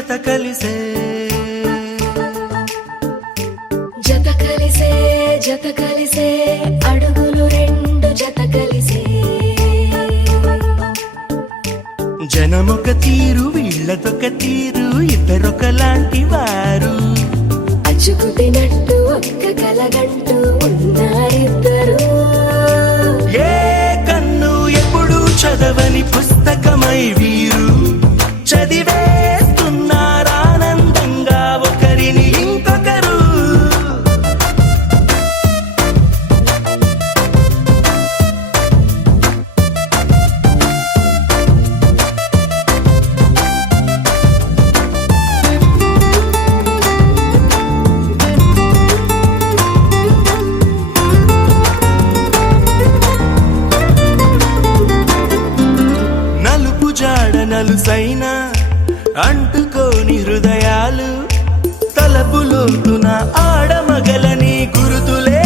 జత కలిసే జత కలిసే జత కలిసే అడుగులు రెండు జత కలిసే జనమొక తీరు వీళ్ళదొక తీరు ఇద్దరొకలాంటి వారు అచ్చుకుతినట్టు ఒక్క కలగంటూ ఉన్నారిద్దరు ఏ కన్ను ఎప్పుడు చదవని పుస్తకమై వీరు చదివేస్తున్నారానందంగా ఒకరిని ఇంకొకరు నలుసైన అంటుకోని హృదయాలు తలపులోతున ఆడమగలని గురుతులే